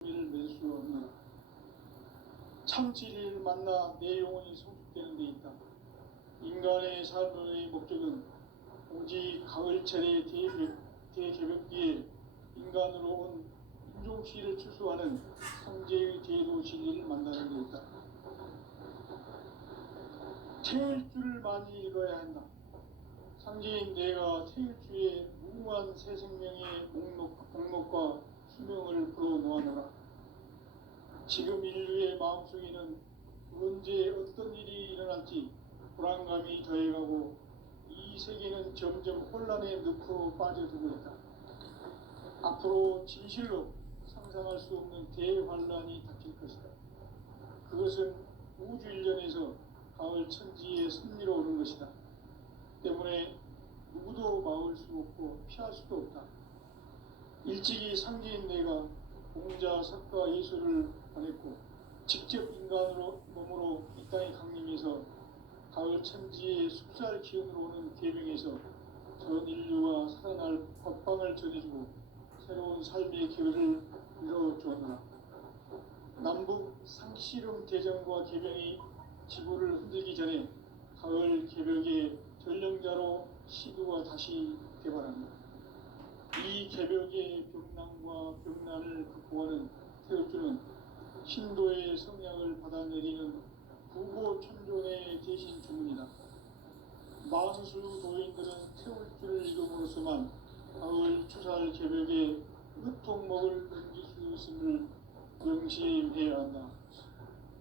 의미를 낼 수 없는 참 진리를 만나 내 영혼이 성숙되는 데 있다. 인간의 삶의 목적은 오직 가을철의 대개벽기에 인간으로 온 인종시를 추수하는 성제의 제도 진리를 만나는 데 있다. 태일주를 많이 읽어야 한다. 상제인 내가 태일주의 무궁한 새 생명의 목록과 수명을 불어모아노라. 지금 인류의 마음속에는 언제 어떤 일이 일어날지 불안감이 더해가고 이 세계는 점점 혼란의 늪으로 빠져들고 있다. 앞으로 진실로 상상할 수 없는 대환란이 닥칠 것이다. 그것은 우주 일련에서 가을 천지의 섭리로 오는 것이다. 때문에 누구도 막을 수 없고 피할 수도 없다. 일찍이 상제인 내가 공자, 석가, 예수를 보냈고 직접 인간으로 몸으로 이 땅에 강림해서 가을 천지의 숲살 기운으로 오는 계명에서 전 인류가 살아날 법방을 전해주고 새로운 삶의 기회를 이뤄주었노라. 남북 상씨름 대전과 계명이 지구를 흔들기 전에 가을 개벽의 전령자로 시도가 다시 개발합니다. 이 개벽의 벽난과 벽난을 극복하는 태울주는 신도의 성향을 받아내리는 부고천존의 대신 주문이다. 만수 도인들은 태울주를 읽음으로써만 가을 추살 개벽의 으통목을 넘길 수 있음을 명심해야 한다.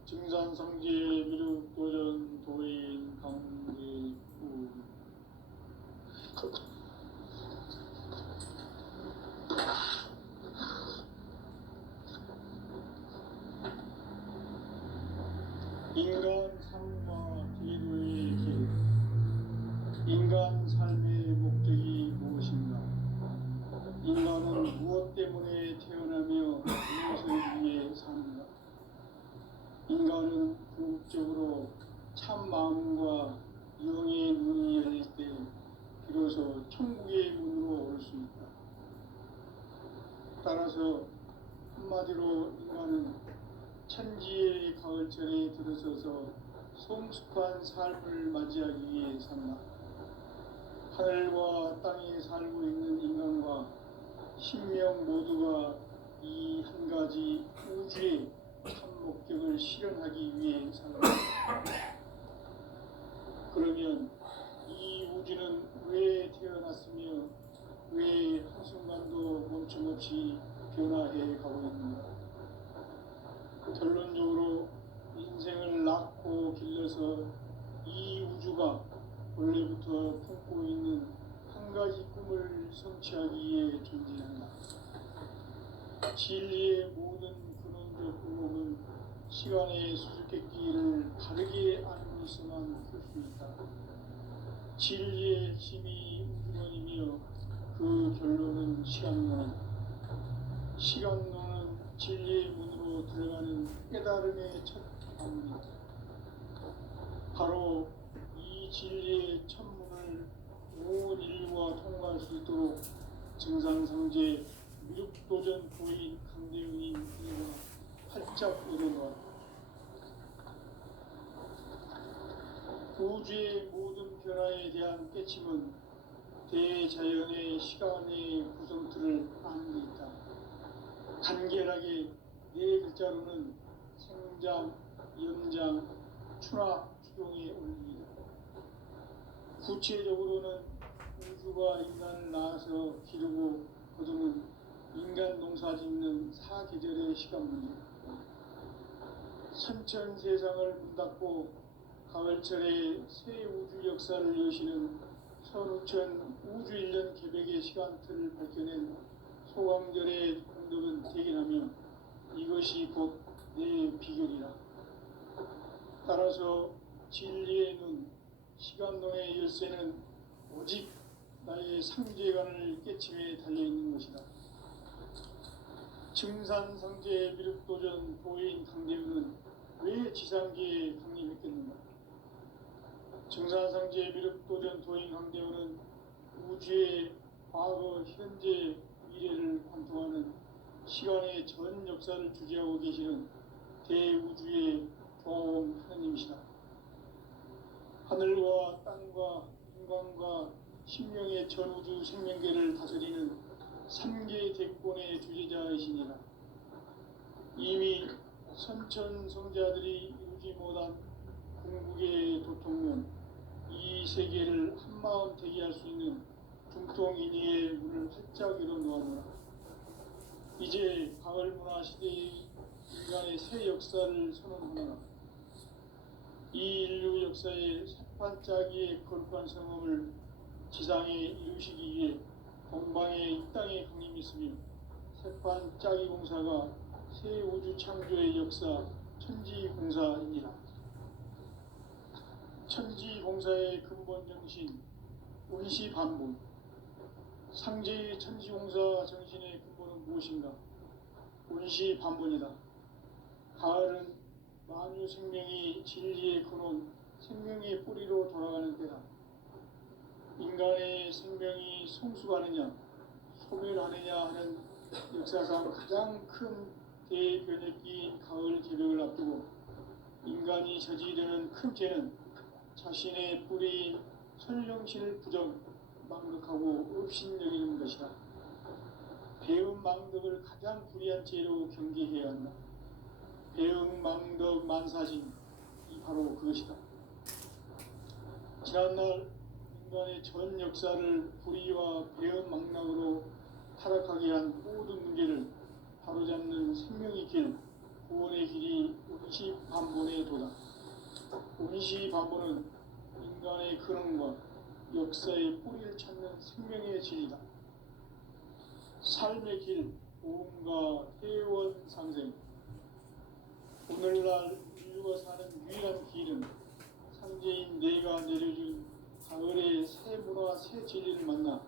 증산상제 미륵도전 도인 강대우 인간 삶과 제도의 길. 인간 삶의 목적이 무엇인가? 인간은 무엇 때문에 태어나며 무엇을 위해 사는가? 인간은 궁극적으로 참 마음과 영의 문이 열릴 때 비로소 천국의 문으로 올 수 있다. 따라서 한마디로 인간은 천지의 가을철에 들어서서 성숙한 삶을 맞이하기 위해 산다. 하늘과 땅에 살고 있는 인간과 신명 모두가 이 한 가지 우주의 참 목적을 실현하기 위해 산다. 그러면 이 우주는 왜 태어났으며 왜 한순간도 멈춤없이 변화해 가고 있는가? 결론적으로 인생을 낳고 길러서 이 우주가 원래부터 품고 있는 한 가지 꿈을 성취하기 위해 존재한다. 진리의 모든 근원적 의목은 시간의 수수께끼를 바르게 알고서만 풀 수 있다. 진리의 힘이 우주론이며 그 결론은 시간론이다. 시간론은 진리의 문으로 들어가는 깨달음의 첫 방문이다. 바로 이 진리의 첫 문을 온 인류가 통과할 수 있도록 증산상제 미륵도전 도인 강대웅이 활짝 열어놓았다. 우주의 모든 변화에 대한 깨침은 대자연의 시간의 구성틀을 아는 데 있다. 간결하게 네 글자로는 생장, 연장, 추락, 추동의 원리이다. 구체적으로는 우주가 인간을 낳아서 기르고 거두는 인간 농사 짓는 사계절의 시간 문제. 선천 세상을 문 닫고 가을철에 새 우주 역사를 여시는 선우천 우주일년 개벽의 시간틀을 밝혀낸 소강절의 공덕은 대견하며 이것이 곧 내 비결이라. 따라서 진리의 눈, 시간론의 열쇠는 오직 나의 상제관을 깨침에 달려있는 것이다. 증산상제 미륵도전 도인 강대우는 왜 지상계에 강림했겠는가? 증산상제 미륵도전 도인 강대우는 우주의 과거, 현재, 미래를 관통하는 시간의 전 역사를 주재하고 계시는 대우주의 조화원 하느님이시다. 하늘과 땅과 인간과 신명의 전우주 생명계를 다스리는 삼계 대권의 주재자이시니라. 이미 선천성자들이 이루지 못한 궁극의 도통문, 이 세계를 한마음 되게 할 수 있는 중통인의의 문을 활짝 열어놓았노라. 이제 가을 문화 시대의 인간의 새 역사를 선언하노라. 이 인류 역사의 새판짜기의 거룩한 성험을 지상에 이루시기 위해 동방의 이 땅에 강림이 있으며 새판짜기 공사가 새 우주 창조의 역사 천지공사이니라. 천지공사의 근본 정신 운시반분, 상제의 천지공사 정신의 근본은 무엇인가? 운시반분이다. 가을은 만유 생명이 진리의 근원, 생명의 뿌리로 돌아가는 때다. 인간의 생명이 성숙하느냐, 소멸하느냐 하는 역사상 가장 큰 대변혁기인 가을 개벽을 앞두고 인간이 저지르는 큰 죄는 자신의 뿌리인 설령신을 부정, 망극하고 업신여기는 것이다. 배음 망덕을 가장 불의한 죄로 경계해야 한다. 배음 망덕 만사진, 이 바로 그것이다. 지난날 인간의 전 역사를 불의와 배음 망락으로 타락하게 한 모든 문제를 바로잡는 생명의 길, 구원의 길이 운시반본의 도다. 운시반본은 인간의 근원과 역사의 뿌리를 찾는 생명의 진리다. 삶의 길, 보험과 회원 상생. 오늘날 인류가 사는 유일한 길은 상제인 내가 내려준 가을의 새 문화, 새 진리를 만나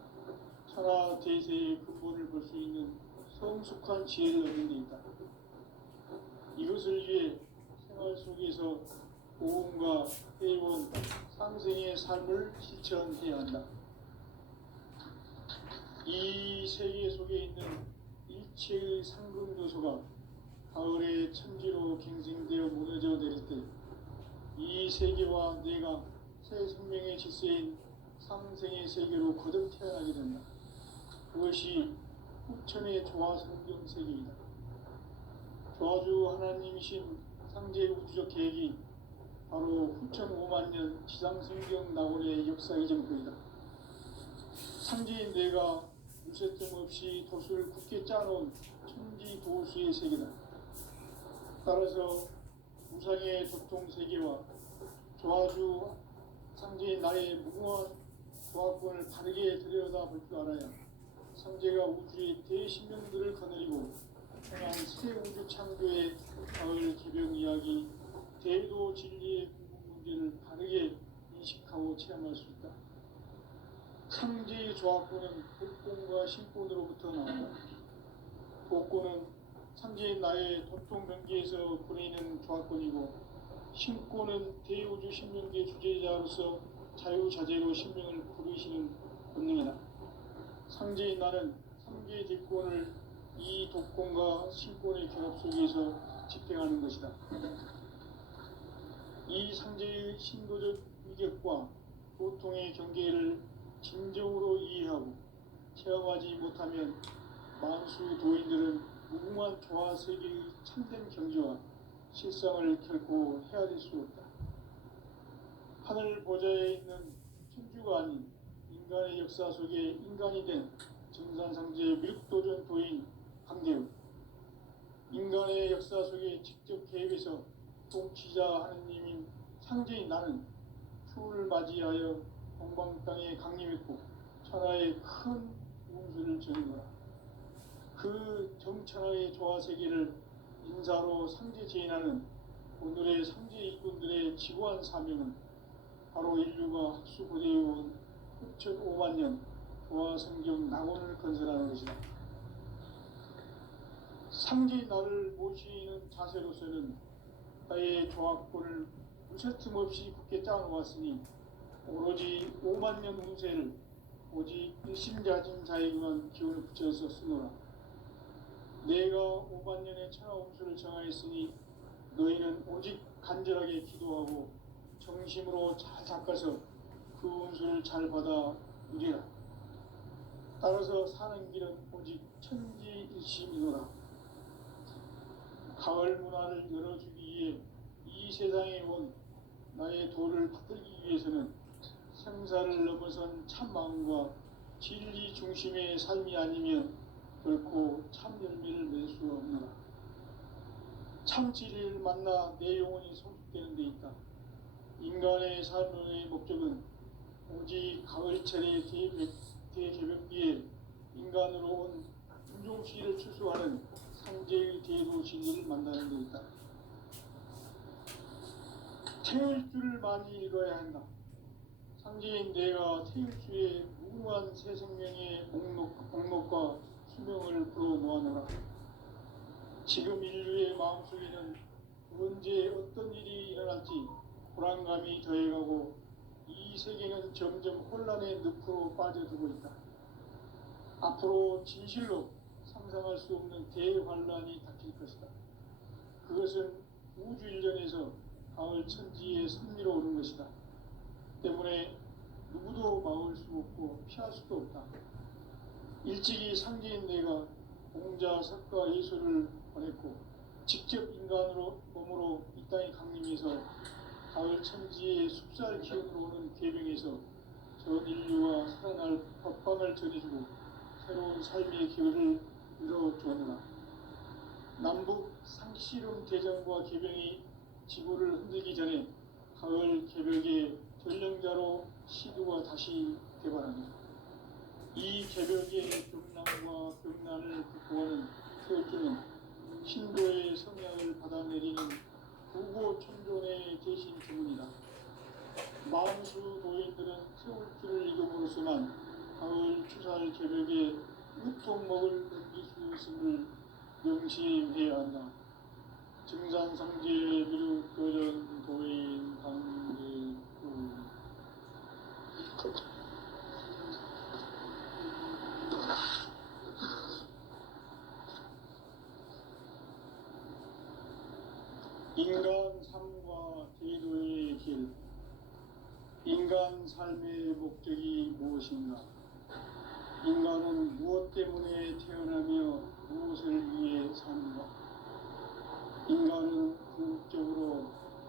천하 대세의 근본을 볼 수 있는 성숙한 지혜를 얻는 데 있다. 이것을 위해 생활 속에서 보험과 회원, 상생의 삶을 실천해야 한다. 이 세계 속에 있는 일체의 상금 요소가 가을의 천지로 갱생되어 무너져 내릴 때 이 세계와 내가 새 생명의 질서인 상생의 세계로 거듭 태어나게 된다. 그것이 후천의 조화성경 세계이다. 조화주 하나님이신 상제 우주적 계획이 바로 후천 5만 년 지상성경 낙원의 역사 이정표이다. 상제인 내가 물새점 없이 도수를 굳게 짜놓은 천지 도수의 세계다. 따라서 우상의 도통 세계와 조화주 상제인 나의 무궁한 조화권을 바르게 들여다볼 줄 알아야 상제가 우주의 대신명들을 거느리고 행한 새 우주 창조의 가을 개벽 이야기, 대도 진리의 궁극 문제를 바르게 인식하고 체험할 수 있다. 상제의 조화권은 복권과 신권으로부터 나온다. 복권은 상제인 나의 도통 경계에서 부리는 조화권이고, 신권은 대우주 신명계 주제자로서 자유자재로 신명을 부르시는 본능이다. 상제인 나는 상계의 뒷권을 이 독권과 신권의 결합 속에서 집행하는 것이다. 이 상제의 신도적 위격과 고통의 경계를 진정으로 이해하고 체험하지 못하면 만수 도인들은 무궁한 조화 세계의 참된 경지와 실상을 결코 헤아릴 수 없다. 하늘 보좌에 있는 천주가 아닌 인간의 역사 속에 인간이 된 정산상제의 밀도전 도인 강대우, 인간의 역사 속에 직접 개입해서 통치자 하느님인 상제인 나는 추를 맞이하여 동방 땅에 강림했고 천하의 큰 운수를 저는 거라. 그 정천하의 조화 세계를 인사로 상제 제인하는 오늘의 상제 일꾼들의 지고한 사명은 바로 인류가 학수고대해온 후천 5만 년 조화 성경 낙원을 건설하는 것이다. 상제인 나를 모시는 자세로서는 나의 조화권을 무쇠틈 없이 굳게 짜놓았으니 오로지 5만 년 운세를 오직 일심자진 자에게만 기운을 붙여서 쓰노라. 내가 5만 년의 천하운수를 정하였으니 너희는 오직 간절하게 기도하고 정심으로 잘 닦아서 그 운수를 잘 받아 누리라. 따라서 사는 길은 오직 천지일심이노라. 가을 문화를 열어주기 위해 이 세상에 온 나의 도를 받들기 위해서는 생사를 넘어선 참마음과 진리 중심의 삶이 아니면 결코 참 열매를 맺을 수 없노라. 참 진리를 만나 내 영혼이 성숙되는 데 있다. 인간의 삶의 목적은 오직 가을철의 대개벽기에 인간으로 온 인종시를 추수하는 상제의 대도 진리를 만나는 데 있다. 태일주를 많이 읽어야 한다. 상제인 내가 태일주의 무궁한 새 생명의 목록과 수명을 불어 모아노라. 지금 인류의 마음속에는 언제 어떤 일이 일어날지 불안감이 더해가고 이 세계는 점점 혼란의 늪으로 빠져들고 있다. 앞으로 진실로 상상할 수 없는 대환란이 닥칠 것이다. 그것은 우주 일련에서 가을 천지에 선미로 오는 것이다. 때문에 누구도 막을 수 없고 피할 수도 없다. 일찍이 상제인 내가 공자, 석가, 예수를 보냈고 직접 인간으로 몸으로 이 땅에 강림해서 가을 천지의 숲살 기운으로 오는 계병에서 전 인류와 살아날 법방을 전해주고 새로운 삶의 기회를 이뤄주었노라. 남북 상씨름 대전과 계병이 지구를 흔들기 전에 가을 개벽의 전령자로 시두가 다시 개발하니 이 개벽의 병난과 병난을 극복하는 태울주는 신도의 성향을 받아내리는 부고천존의 대신 주문이다. 만수 도인들은 태울주를 읽음으로써만 가을 추살 개벽의 유통목을 넘길 수 있음을 명심해야 한다. 증산성제 미륵도전 도인 강제구 인간 삶과 제도의 길. 인간 삶의 목적이 무엇인가? 인간은 무엇 때문에 태어나며 무엇을 위해 사는가? 인간은 궁극적으로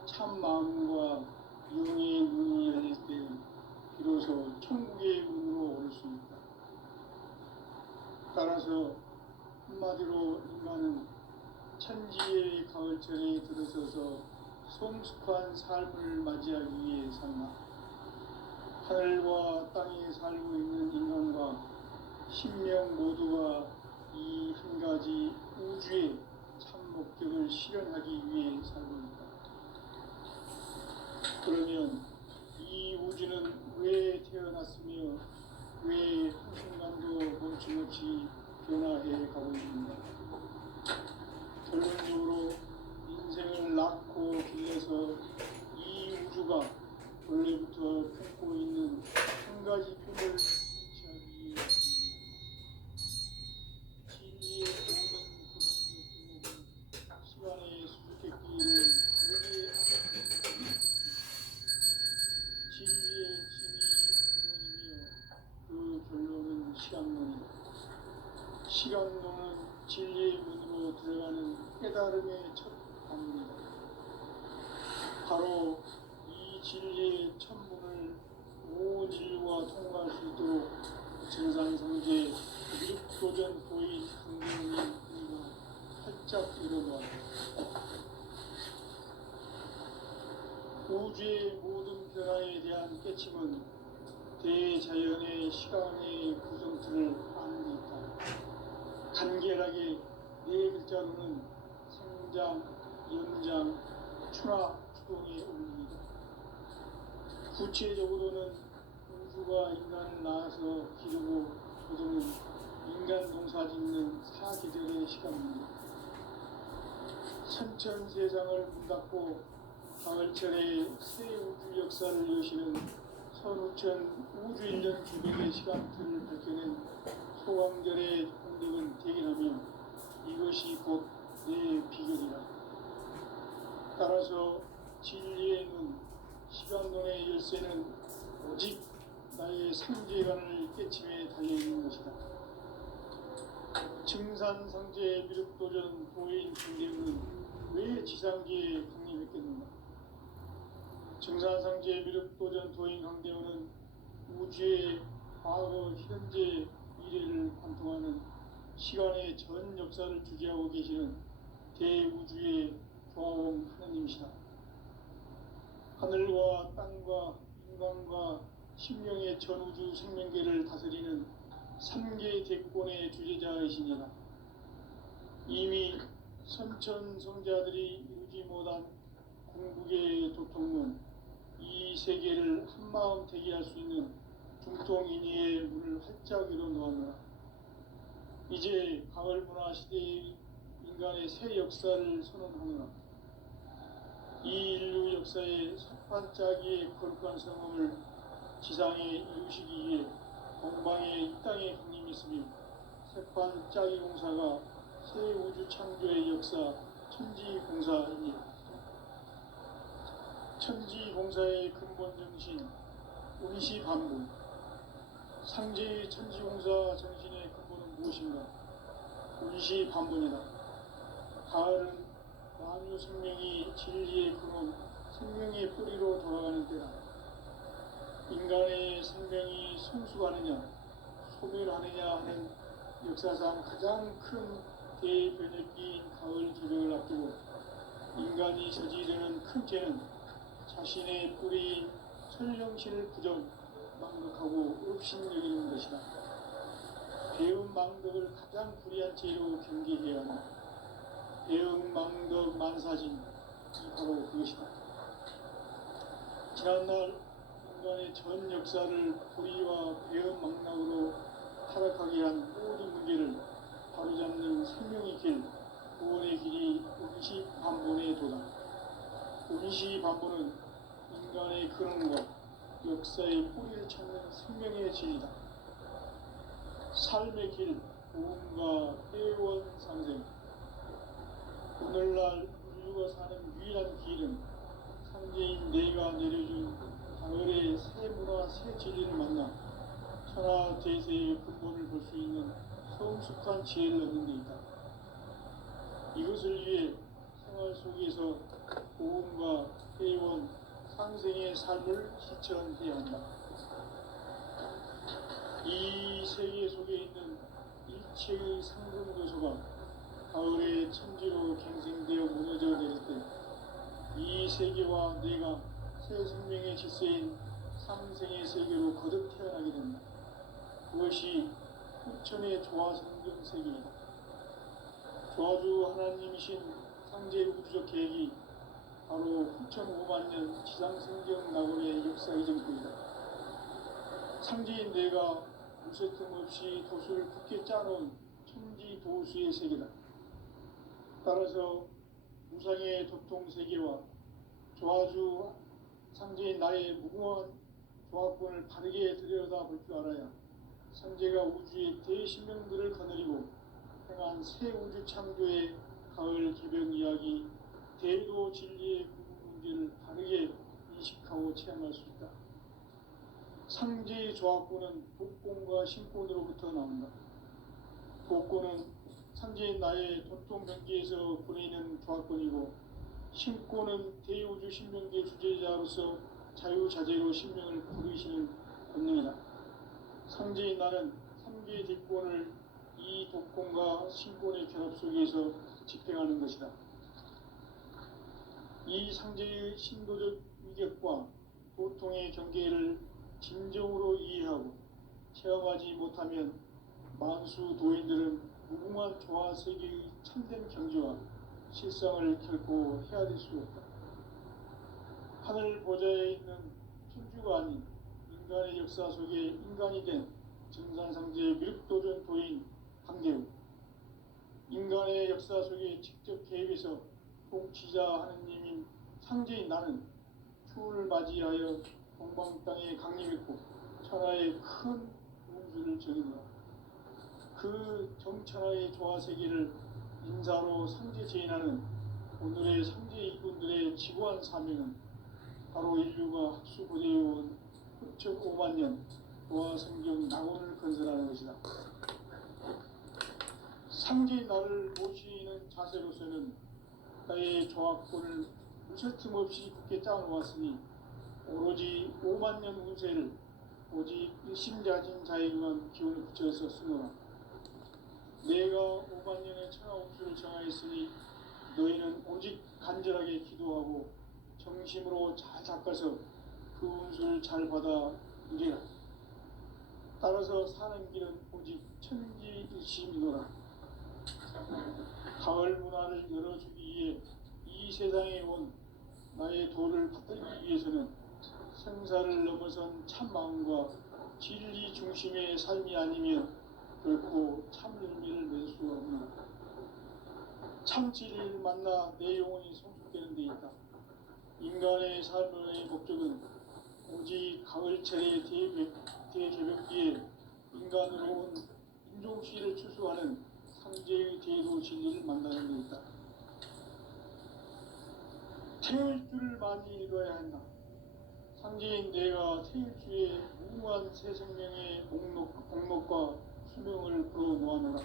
참 마음과 영의 문이 열릴 때 비로소 천국의 문으로 오를 수 있다. 따라서 한마디로 인간은 천지의 가을철에 들어서서 성숙한 삶을 맞이하기 위해 산다. 하늘과 땅에 살고 있는 인간과 신명 모두가 이 한 가지 우주의 참 목적을 실현하기 위해 살고 있다. 그러면 이 우주는 왜 태어났으며 왜 한순간도 멈춤없이 변화해 가고 있는가? 결론적으로 인생을 낳고 길러서 이 우주가 원래부터 품고 있는 한 가지 꿈을 성취하기 위해 진리의 모든 구멍과 시간의 수수께끼를 다르게 하는 진리의 힘이 근원이며 그 결론은 시간론이다. 시간론은 진리의 문으로 들어가는 깨달음의 첫 관문이다. 바로 이 진리의 첫 문을 온 인류가 통과할 수 있도록 증산성제 미륵도전 도인 강경이 활짝 일어나다. 우주의 모든 변화에 대한 깨침은 대자연의 시간의 구성틀을 아는 데 있다. 간결하게 네 글자로는 생장, 연장, 추나, 추동의 원리이다. 구체적으로는 우주가 인간을 낳아서 기르고 거두는 인간 농사 짓는 사계절의 시간입니다. 선천 세상을 문 닫고 가을철에 새 우주 역사를 여시는 선우천 우주 1년 기백의 시간틀을 밝혀낸 소강절의 공덕은 대견하며 이것이 곧 내 비결이라. 따라서 진리의 눈, 시간론의 열쇠는 오직 나의 상제관을 깨침에 달려있는 것이다. 증산상제 미륵도전 도인 강대우는 왜 지상계에 강림했겠는가? 증산상제 미륵도전 도인 강대우는 우주의 과거, 현재, 미래를 관통하는 시간의 전 역사를 주재하고 계시는 대우주의 조화원 하느님이시다. 하늘과 땅과 인간과 신명의 전우주 생명계를 다스리는 3개 대권의 주재자이시니라. 이미 선천성자들이 이루지 못한 궁극의 도통문, 이 세계를 한마음 되게 할 수 있는 중통인의의 문을 활짝 열어놓았노라. 이제 가을 문화 시대의 인간의 새 역사를 선언하노라. 이 인류 역사의 첫 반짝이의 거룩한 성험을 지상에 이루시기 위해 동방의 이 땅에 강림했으며 색반짝이 공사가 새 우주 창조의 역사 천지공사이니 천지공사의 근본 정신 운시반분, 상제의 천지공사 정신의 근본은 무엇인가? 운시반분이다. 가을은 만유 생명이 진리의 근원, 생명의 뿌리로 돌아가는 때다. 인간의 생명이 성숙하느냐 소멸하느냐 하는 역사상 가장 큰 대변혁기인 가을 개벽을 앞두고 인간이 저지르는 큰 죄는 자신의 뿌리인 설령신을 부정, 망극하고 업신여기는 것이다. 배움 망덕을 가장 불의한 죄로 경계해야 한다. 배움 망덕 만사진, 이 바로 그것이다. 지난날 인간의 전 역사를 불의와 배움 망락으로 타락하게 한 모든 문제를 바로잡는 생명의 길, 구원의 길이 운시반본에 도다. 운시반본은 인간의 근원과 역사의 뿌리를 찾는 생명의 진리다. 삶의 길, 보험과 회원상생. 오늘날 인류가 사는 유일한 길은 상제인 내가 내려준 가을의 새 문화, 새 진리를 만나 천하 대세의 근본을 볼 수 있는 성숙한 지혜를 얻는 데 있다. 이것을 위해 생활 속에서 보험과 회원, 상생의 삶을 실천해야 한다. 이 세계 속에 있는 일체의 상금 요소가 가을의 천지로 갱생되어 무너져 내릴 때 이 세계와 내가 새 생명의 질서인 상생의 세계로 거듭 태어나게 된다. 그것이 후천의 조화성경 세계이다. 조화주 하나님이신 상제 우주적 계획이 바로 후천 5만년 지상성경 낙원의 역사 이전뿐이다. 상제인 내가 무쇠틈 없이 도수를 굳게 짜놓은 천지 도수의 세계다. 따라서 무상의 도통 세계와 조화주 상제인 나의 무궁한 조합권을 바르게 들여다볼 줄 알아야 상제가 우주의 대신명들을 거느리고 행한 새 우주 창조의 가을 개벽 이야기, 대도 진리의 궁극 문제를 바르게 인식하고 체험할 수 있다. 상제의 조합권은 복권과 신권으로부터 나온다. 복권은 상제인 나의 도통 변기에서 보내는 조합권이고, 신권은 대우주 신명계 주제자로서 자유자재로 신명을 부르시는 권능이다. 상제인 나는 3개의 뒷권을 이 독권과 신권의 결합 속에서 집행하는 것이다. 이 상제의 신도적 위격과 도통의 경계를 진정으로 이해하고 체험하지 못하면 만수 도인들은 무궁한 조화 세계의 참된 경지와 실상을 결코 헤아릴 수 없다. 하늘 보좌에 있는 천주가 아닌 인간의 역사 속에 인간이 된 증산상제 미륵도전 도인 강대우, 인간의 역사 속에 직접 개입해서 통치자 하느님인 상제인 나는 추운을 맞이하여 동방 땅에 강림했고 천하의 큰 운수를 정했노라. 그 정천하의 조화 세계를 인사로 상제 제인하는 오늘의 상제 일꾼들의 지구한 사명은 바로 인류가 학수고대에 온 흡적 5만 년 노아 성경 낙원을 건설하는 것이다. 상제의 나를 모시는 자세로서는 나의 조합권을 무쇠틈 없이 굳게 짜놓았으니 오로지 5만 년 운세를 오직 일심자진 자에게만 기운을 붙여서 쓰노라. 내가 5만 년의 천하 운수를 정하였으니 너희는 오직 간절하게 기도하고 정심으로 잘 닦아서 그 운수를 잘 받아 누리라. 따라서 사는 길은 오직 천지일심이노라. 가을 문화를 열어주기 위해 이 세상에 온 나의 도를 받들기 위해서는 생사를 넘어선 참 마음과 진리 중심의 삶이 아니면 결코 참 의미를 낼 수 없는 참 진리를 만나 내 영혼이 성숙되는 데 있다. 인간의 삶의 목적은 오직 가을철의 대개벽기에 인간으로 온 인종시를 추수하는 상제의 제도 진리를 만나는 데 있다. 태일주를 많이 읽어야 한다. 상제인 내가 태일주의 무궁한 새 생명의 목록과 수명을 풀어놓아노라.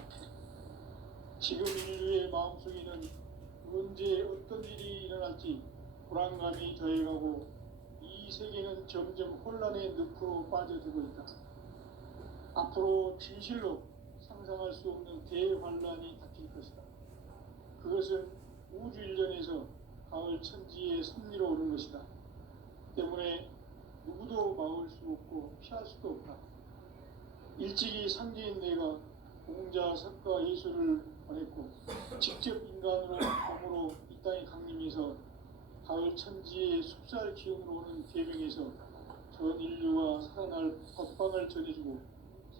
지금 인류의 마음속에는 언제 어떤 일이 일어날지 불안감이 더해가고 이 세계는 점점 혼란의 늪으로 빠져들고 있다. 앞으로 진실로 상상할 수 없는 대환란이 닥칠 것이다. 그것은 우주 일전에서 가을 천지의 섭리로 오는 것이다. 때문에 누구도 막을 수 없고 피할 수도 없다. 일찍이 상제인 내가 공자, 석가, 예수를 보냈고 직접 인간으로 몸으로 이 땅에 강림해서 가을 천지의 숲살 기운으로 오는 계명에서 전 인류가 살아날 법방을 전해주고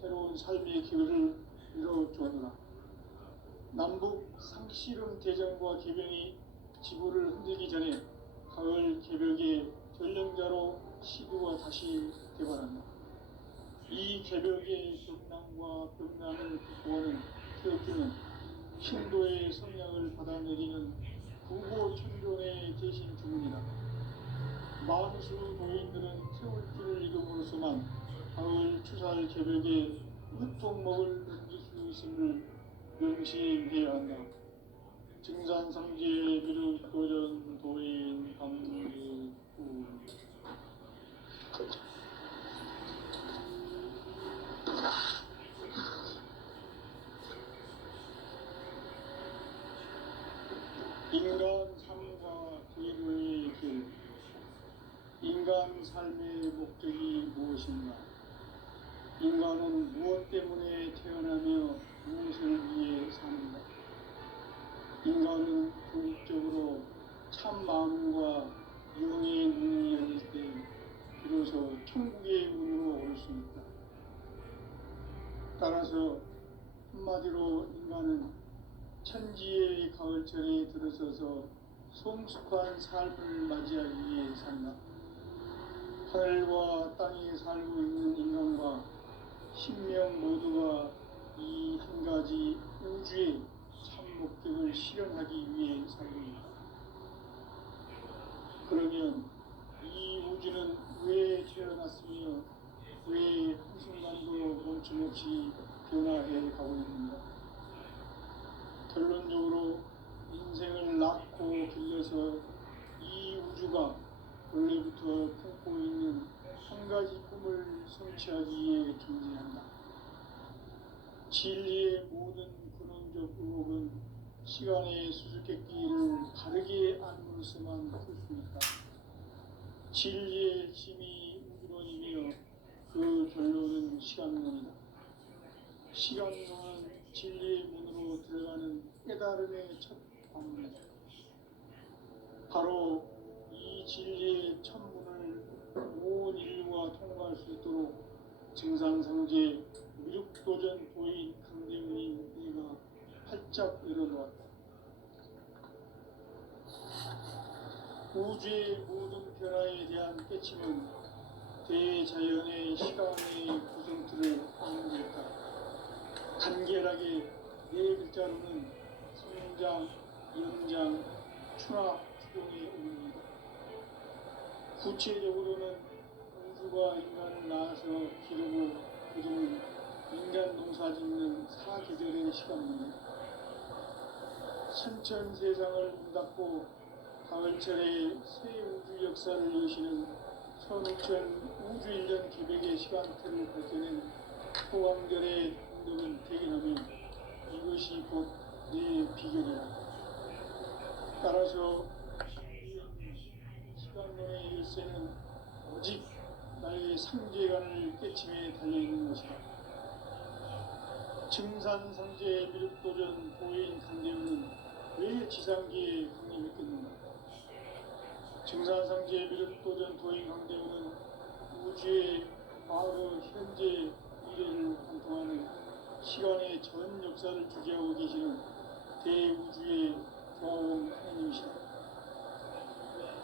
새로운 삶의 기회를 이뤄주었노라. 남북 상씨름 대전과 개병이 지구를 흔들기 전에 가을 개벽의 전령자로 시구가 다시 개발한다. 이 개벽의 경랑과 병난을 극복하는 태극기는 신도의 성향을 받아내리는 구고천존의 대신 주문이다. 만수 도인들은 태울주를 이름으로서만 가을 추살 개벽의 으통목을 넘길 수 있음을 명시해야 한다. 증산상제 비륵 도전 도인 강례구 인간 삶과 기도의 길. 인간 삶의 목적이 무엇인가? 인간은 무엇 때문에 태어나며 무엇을 위해 사는가? 인간은 궁극적으로 참 마음과 영의 눈이 열릴 때 비로소 천국의 문으로 올 수 있다. 따라서 한마디로 인간은 천지의 가을철에 들어서서 성숙한 삶을 맞이하기 위해 산다. 하늘과 땅에 살고 있는 인간과 신명 모두가 이 한 가지 우주의 참 목적을 실현하기 위해 살고 있다. 그러면 이 우주는 왜 태어났으며 왜 한순간도 멈춤없이 변화해 가고 있는가? 결론적으로 인생을 낳고 길러서 이 우주가 원래부터 품고 있는 한 가지 꿈을 성취하기 위해 존재한다. 진리의 모든 근원적 의혹은 시간의 수수께끼를 바르게 알므로서만 풀 수 있다. 진리의 힘이 우주론이며 그 결론은 시간론이다. 시간론은 진리의 문으로 들어가는 깨달음의 첫 관문이다. 바로 이 진리의 첫 문을 온 인류가 통과할 수 있도록 증산상제 미륵도전 도인 강대문인 내가 활짝 열어놓았다. 우주의 모든 변화에 대한 깨침은 대자연의 시간의 구성틀을 아우르고 있다. 간결하게 네 글자로는 성장, 연장, 추락, 추동에 오릅니다. 구체적으로는 우주가 인간을 낳아서 기르고 거두는 인간 농사 짓는 사계절의 시간입니다. 선천 세상을 문닫고 가을철에 새 우주 역사를 여시는 선우천 우주일년 기백의 시간표를 밝혀낸 소강절의 동덕은 대견하며 이것이 곧 내 비결이다. 따라서 시간론의 열쇠는 오직 나의 상제관을 깨침에 달려있는 것이다. 증산상제의 미륵도전 보인 강대우는 왜 지상기에 강림했겠는가? 증산상제의 미륵도전 도인 강대우는 우주의 과거, 현재, 미래를 관통하는 시간의 전 역사를 주재하고 계시는 대우주의 교황 하나님이시다.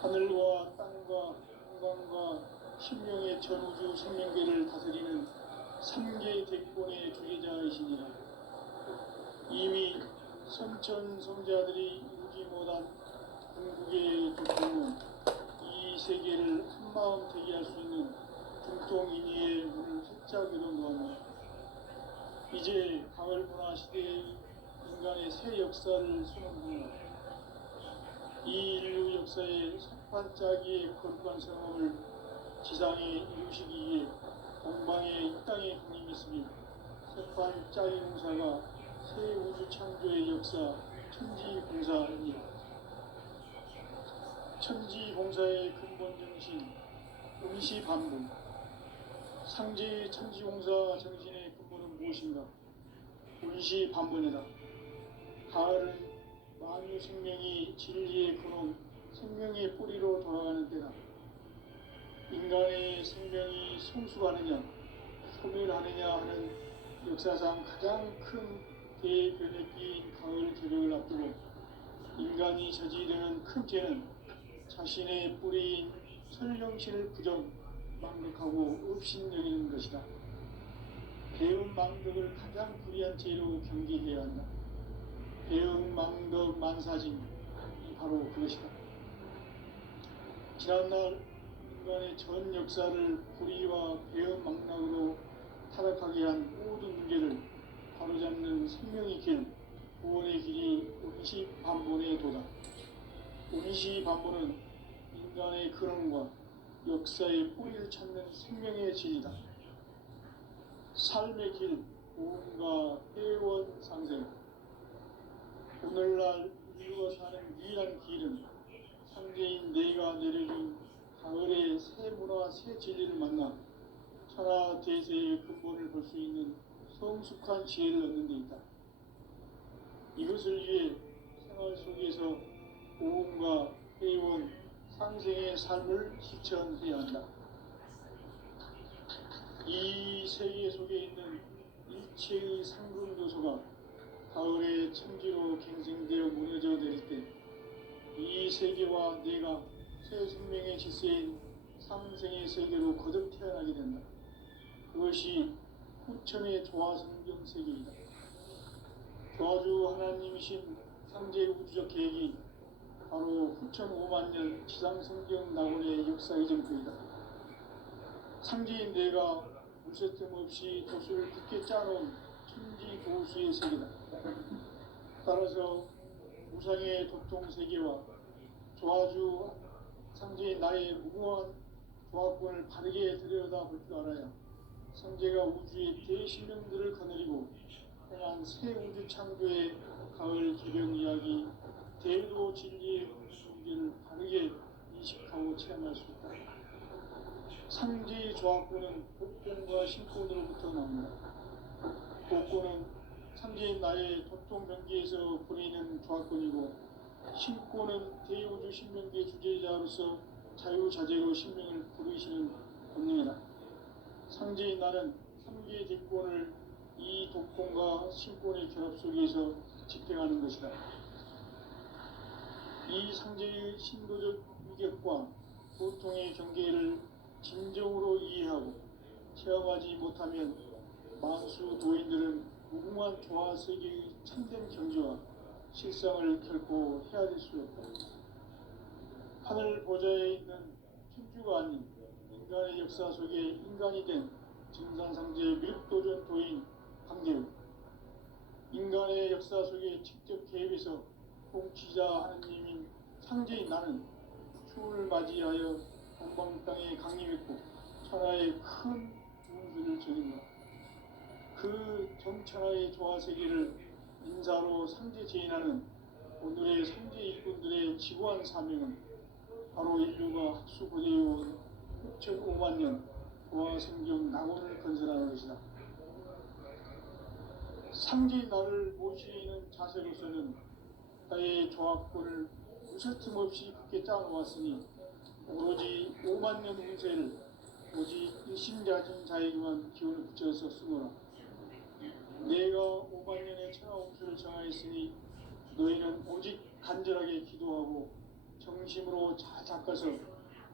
하늘과 땅과 한강과 신명의 전우주 생명계를 다스리는 3개 대권의 주제자이시니라. 이미 선천 성자들이 이루지 못한 궁극의 조건은 이 세계를 한마음 되게 할 수 있는 중통인의의 문을 활짝 열어놓았다. 이제 가을 문화 시대의 인간의 새 역사를 선언합니다. 이 인류 역사의 석판짜기의 거룩한 성함을 지상에 이루시기 위해 동방의 이 땅에 강림했으며 석판짜기 공사가 새 우주 창조의 역사 천지공사입니다. 천지공사의 근본 정신 임시반복. 상제의 천지공사 정신의 근본은 무엇인가? 임시반복이다. 가을은 만유 생명이 진리의 근원, 생명의 뿌리로 돌아가는 때다. 인간의 생명이 성숙하느냐, 소멸하느냐 하는 역사상 가장 큰 대변혁기인 가을 개벽을 앞두고 인간이 저지르는 큰 죄는 자신의 뿌리인 설령신을 부정, 망덕하고 업신여기는 것이다. 배은 망덕을 가장 불의한 죄로 경계해야 한다. 배은 망덕 만사징이 바로 그것이다. 지난날 인간의 전 역사를 불의와 배은 망락으로 타락하게 한 모든 문제를 바로잡는 생명의 길, 구원의 길이 임시반본의 도다. 임시반본은 인간의 근원과 역사의 뿌리를 찾는 생명의 진이다. 삶의 길, 보험과 회원 상생. 오늘날 인류가 사는 유일한 길은 상제인 내가 내려준 가을의 새 문화, 새 진리를 만나 천하 대세의 근본을 볼 수 있는 성숙한 지혜를 얻는 데 있다. 이것을 위해 생활 속에서 보험과 회원, 상생의 삶을 실천해야 한다. 이 세계 속에 있는 일체의 상금 요소가 가을의 천지로 갱생되어 무너져 내릴 때 이 세계와 내가 새 생명의 질서인 상생의 세계로 거듭 태어나게 된다. 그것이 후천의 조화성경 세계이다. 조화주 하나님이신 상제 우주적 계획이 바로 후천 5만 년 지상성경 낙원의 역사 이전표이다. 상제인 내가 무쇠뜸 없이 도수를 굳게 짜놓은 천지 도수의 세계다. 따라서 우상의 도통 세계와 조화주 상제인 나의 무궁한 조화권을 바르게 들여다볼 줄 알아야 상제가 우주의 대신령들을 거느리고 행한 새 우주 창조의 가을 개벽 이야기, 대도 진리의 문제를 바르게 인식하고 체험할 수 있다. 상제의 조화권은 복권과 신권으로부터 나옵니다. 복권은 상제인 나의 도통 경계에서 보내는 조화권이고, 신권은 대우주 신명계 주제자로서 자유자재로 신명을 부르시는 본능이다. 상제인 나는 3개의 대권을 이 독권과 신권의 결합 속에서 집행하는 것이다. 이 상제의 신도적 위격과 보통의 경계를 진정으로 이해하고 체험하지 못하면 만수 도인들은 무궁한 조화 세계의 참된 경지와 실상을 결코 헤아릴 수 없다. 하늘 보좌에 있는 천주가 아닌 인간의 역사 속에 인간이 된 증산상제의 미륵도전 도인 강대우, 인간의 역사 속에 직접 개입해서 통치자 하느님인 상제인 나는 추운을 맞이하여 동방 땅에 강림했고 천하의 큰 운수를 전입니다. 그 정천하의 조화세계를 인사로 상제 제인하는 오늘의 상제 일꾼들의 지구한 사명은 바로 인류가 학수고대해온 6,500만 년 조화성경 낙원을 건설하는 것이다. 상제인 나를 모시는 자세로서는 나의 조합권을 무설틈 없이 굳게 짜놓았으니 오로지 5만 년 운세를 오직 일심자진 자에게만 기운을 붙여서 쓰노라. 내가 5만 년의 천하 운수를 정하였으니 너희는 오직 간절하게 기도하고 정심으로 잘 닦아서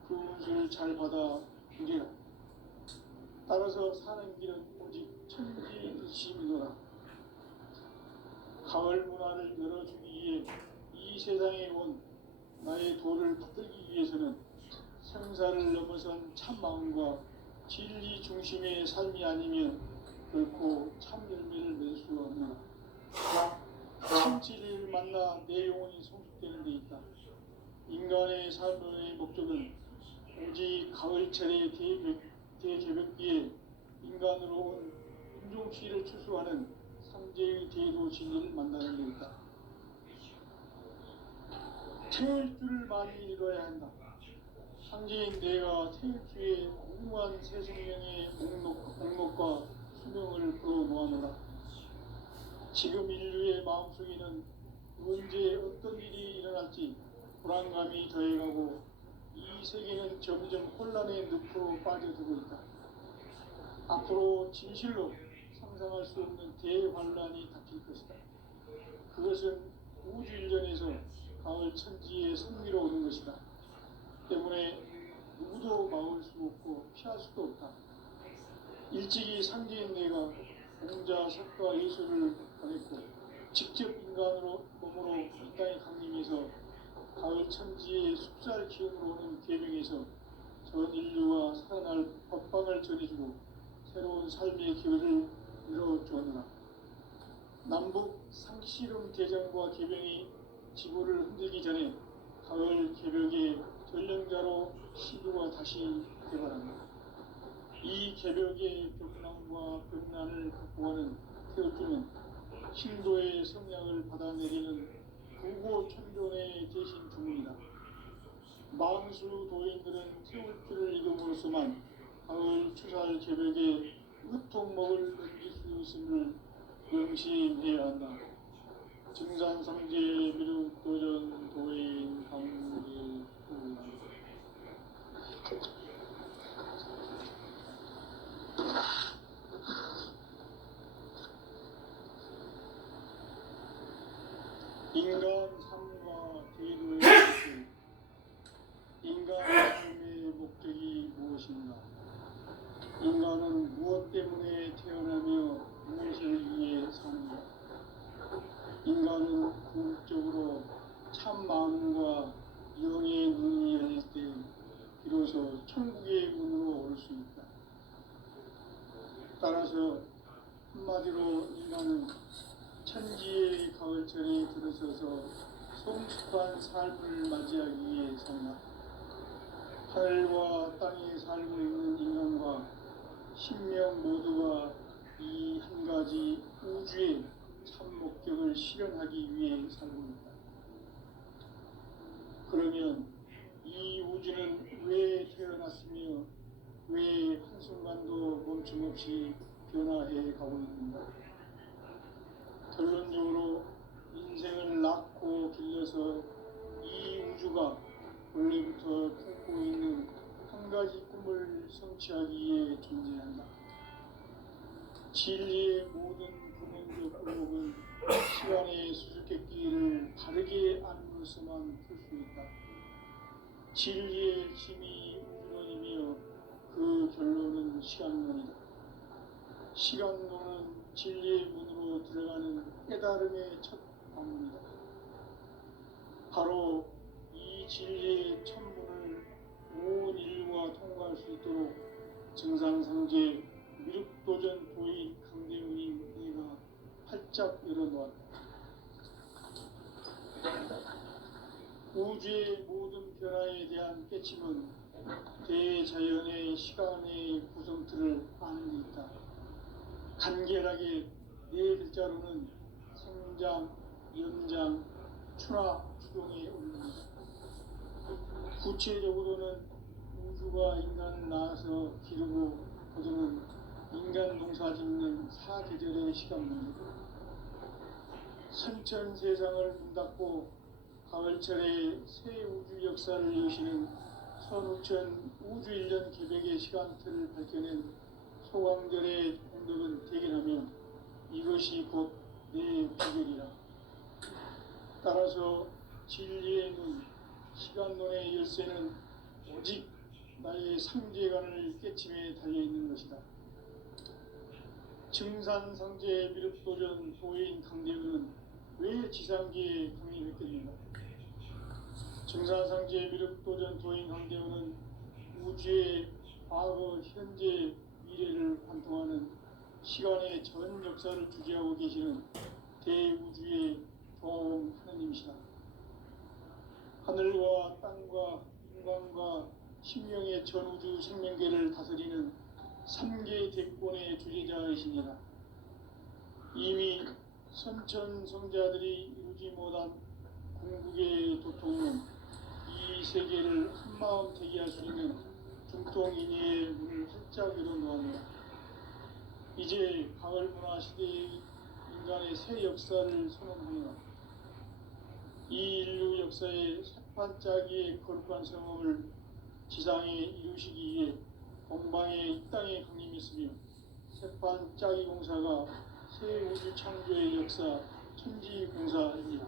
그 운수를 잘 받아 누리라. 따라서 사는 길은 오직 천지일심이노라. 가을 문화를 열어주기 위해 이 세상에 온 나의 도를 붙들기 위해서는 생사를 넘어선 참마음과 진리 중심의 삶이 아니면 결코 참 열매를 맺을 수가 없노라. 참진리를 만나 내 영혼이 성숙되는 데 있다. 인간의 삶의 목적은 오직 가을철의 대개벽기에 인간으로 온 인종시를 추수하는 상제의 대도 진리를 만나는 데 있다. 태울 줄을 많이 읽어야 한다. 상제인 내가 태울 주에 공무한 새 생명의 목록과 수명을 풀어놓아노라. 지금 인류의 마음속에는 언제 어떤 일이 일어날지 불안감이 더해가고 이 세계는 점점 혼란의 늪으로 빠져들고 있다. 앞으로 진실로 상상할 수 없는 대환란이 닥칠 것이다. 그것은 우주 일전에서 가을 천지의 승리로 오는 것이다. 때문에 누구도 막을 수 없고 피할 수도 없다. 일찍이 상제인 내가 공자, 석가, 예수를 보냈고 직접 인간으로 몸으로 이 땅에 강림해서 가을 천지의 숲살 기운으로 오는 계명에서 전 인류가 살아날 법방을 전해주고 새로운 삶의 기회를 열어주었노라. 남북 상씨름 대전과 개병이 지구를 흔들기 전에 가을 개벽의 전령자로 시부가 다시 개발한다. 이 개벽의 벽난과 벽난을 극복하는 태우주는 신도의 성량을 받아내리는 부고 천존의 대신 주문이다. 망수 도인들은 태울주를 읽음으로써만 가을 추살 개벽의 으통목을 넘길 수 있음을 명심해야 한다. 증산상제 미륵도전 도인 강제구 인간 삶과 제도의 목적, 인간의 삶의 목적이 무엇인가? 인간은 무엇 때문에 태어나며 무엇을 위해 사는가? 인간은 궁극적으로 참 마음과 영의 눈이 열릴 때 비로소 천국의 문으로 올 수 있다. 따라서 한마디로 인간은 천지의 가을철에 들어서서 성숙한 삶을 맞이하기 위해 산다. 하늘과 땅에 살고 있는 인간과 신명 모두가 이 한 가지 우주의 참 목적을 실현하기 위해 살고 있다. 그러면 이 우주는 왜 태어났으며 왜 한순간도 멈춤없이 변화해 가고 있는가? 결론적으로 인생을 낳고 길러서 이 우주가 원래부터 품고 있는 한 가지 꿈을 성취하기 위해 존재한다. 진리의 모든 근원적 의혹은 시간의 수수께끼를 바르게 안으로서만 풀 수 있다. 진리의 힘이 우주론이며 그 결론은 시간론이다. 시간론은 진리의 문으로 들어가는 깨달음의 첫 방문이다. 바로 이 진리의 천문을 온 인류가 통과할 수 있도록 정상상제 미륵도전 도인 강대훈이 내가 활짝 열어놓았다. 우주의 모든 변화에 대한 깨침은 대자연의 시간의 구성틀을 아는 데 있다. 간결하게 네 글자로는 생장, 연장, 추나 추동에 올립니다. 구체적으로는 우주가 인간을 낳아서 기르고 거두는 인간 농사 짓는 사계절의 시간 문제, 선천 세상을 문 닫고 가을철에 새 우주 역사를 여시는 선우천 우주 1년 개백의 시간틀을 밝혀낸 소광절의 공덕은 대견하면 이것이 곧 내 비결이라. 따라서 진리의 눈, 시간론의 열쇠는 오직 나의 상제관을 깨침에 달려있는 것이다. 증산상제 미륵도전 도인 강대훈은 왜 지상기에 강림했겠는가? 증산상제 미륵도전 도인 강대훈은 우주의 과거, 현재, 미래를 관통하는 시간의 전 역사를 주재하고 계시는 대우주의 조화원 하느님이시다. 하늘과 땅과 인간과 신명의 전우주 생명계를 다스리는 3개 대권의 주재자이시니라. 이미 선천성자들이 이루지 못한 궁극의 도통은 이 세계를 한마음 대기할 수 있는 중통인의의 문을 활짝 열어놓았노라. 이제 가을 문화 시대의 인간의 새 역사를 선언하노라. 이 인류 역사의 새판짜기의 거룩한 성험을 지상에 이루시기 위해 동방의 이 땅에 강림했으며 새판짜기 공사가 새 우주 창조의 역사 천지공사입니다.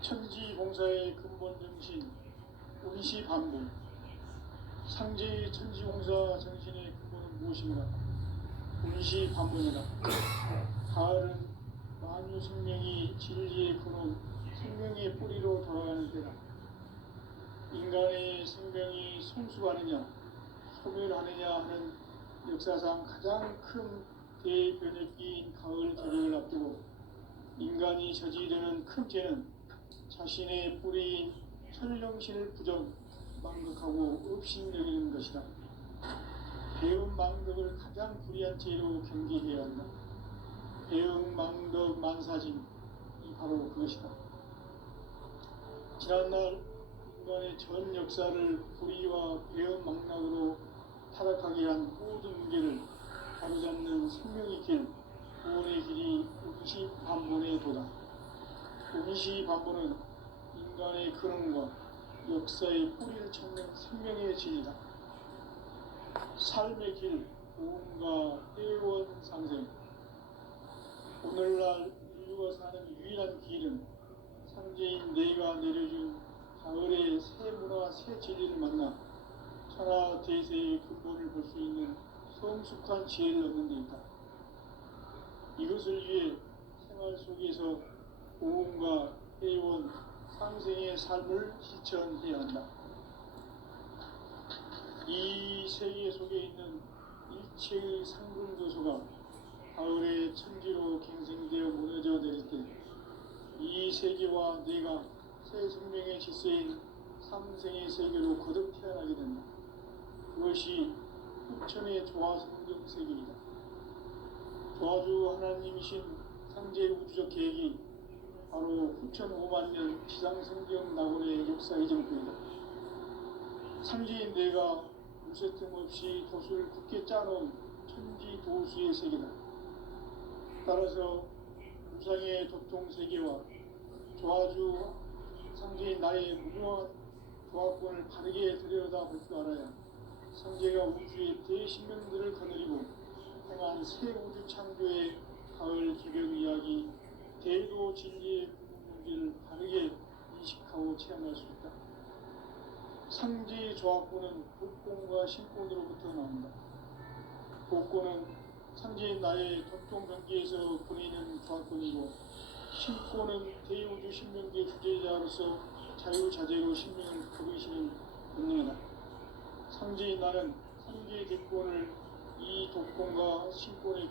천지공사의 근본 정신 운시반복. 상제의 천지공사 정신의 근본은 무엇인가? 운시반복이다. 가을은 만유 생명이 진리의 근원, 생명의 뿌리로 돌아가는 때다. 인간의 생명이 성숙하느냐, 소멸하느냐 하는 역사상 가장 큰 대변혁기인 가을 개백을 앞두고 인간이 저지르는 큰 죄는 자신의 뿌리인 천령신을 부정, 망극하고 업신여기는 것이다. 배움 망덕을 가장 불의한 죄로 경계해야 한다. 배움 망덕 만사진이 바로 그것이다. 지난날 인간의 전 역사를 불의와 배움 망락으로 타락하게 한 모든 문제를 바로잡는 생명의 길, 구원의 길이 운시반본의 도다. 운시반본은 인간의 근원과 역사의 뿌리를 찾는 생명의 진이다. 삶의 길, 고음과 회원 상생. 오늘날 인류가 사는 유일한 길은 상제인 내가 내려준 가을의 새 문화, 새 진리를 만나 천하 대세의 근본을 볼 수 있는 성숙한 지혜를 얻는 데 있다. 이것을 위해 생활 속에서 고음과 회원, 상생의 삶을 실천해야 한다. 이 세계 속에 있는 일체의 상근교소가 가을의 천지로 갱생되어 무너져 내릴 때 이 세계와 내가 새 생명의 질서인 삼생의 세계로 거듭 태어나게 된다. 그것이 후천의 조화성경 세계이다. 조화주 하나님이신 상제 우주적 계획이 바로 후천 5만 년 지상성경 낙원의 역사 이정표이다. 상제인 내가 무쇠틈 없이 도수를 굳게 짜놓은 천지 도수의 세계다. 따라서 우상의 도통 세계와 조화주 상제인 나의 무궁한 조화권을 바르게 들여다볼 줄 알아야 상제가 우주의 대신명들을 거느리고 행한 새 우주 창조의 가을 개벽 이야기, 대도 진리의 문제를 바르게 인식하고 체험할 수 있다. 상제의 조화권은 복권과 신권으로부터 나온다. 복권은 상제인 나의 도통 경계에서 보내는 조화권이고 신권은 대우주 신명기의 주제자로서 자유자재로 신명을 거두시는 본능이다. 상제인 나는 삼계의 객권을 이 독권과 신권의